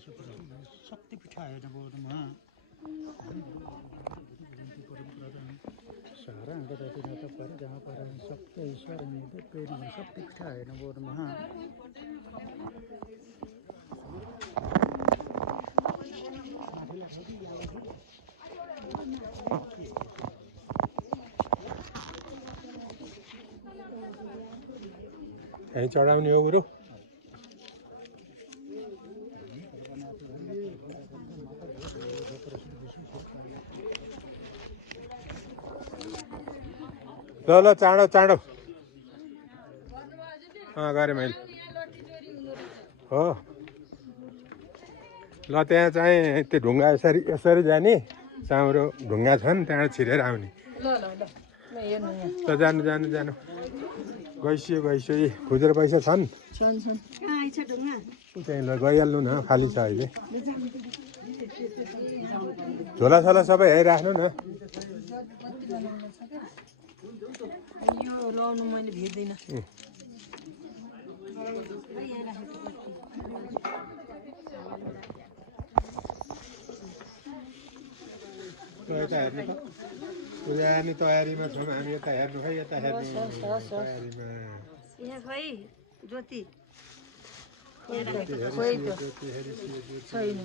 शक्तिपीठ आएन बोर्डमा सारा अंगदाती नाथ पर जहाँ पर सत्य ईश्वर निधि पेरी शक्तिपीठ आएन बोर्डमा यही चढाउने हो गुरु ल ल चाँडो चाँडो गरेँ मैले हो ल त्यहाँ चाहिँ त्यो ढुङ्गा यसरी यसरी जाने चाम्रो ढुङ्गा छन् त्यहाँबाट छिरेर आउने ल जानु जानु जानु गइसियो गइसियो खुजुरा पैसा छन् त्यहीँ ल गइहाल्नु न खाली छ अहिले झोलासोला सबै हेरिराख्नु न मैले भिड्दिनँ यता हेर्नु त पूजा हेर्ने तयारीमा छौँ हामी यता हेर्नु खै यता हेर्नु तयारीमा यहाँ खै ज्योति छैन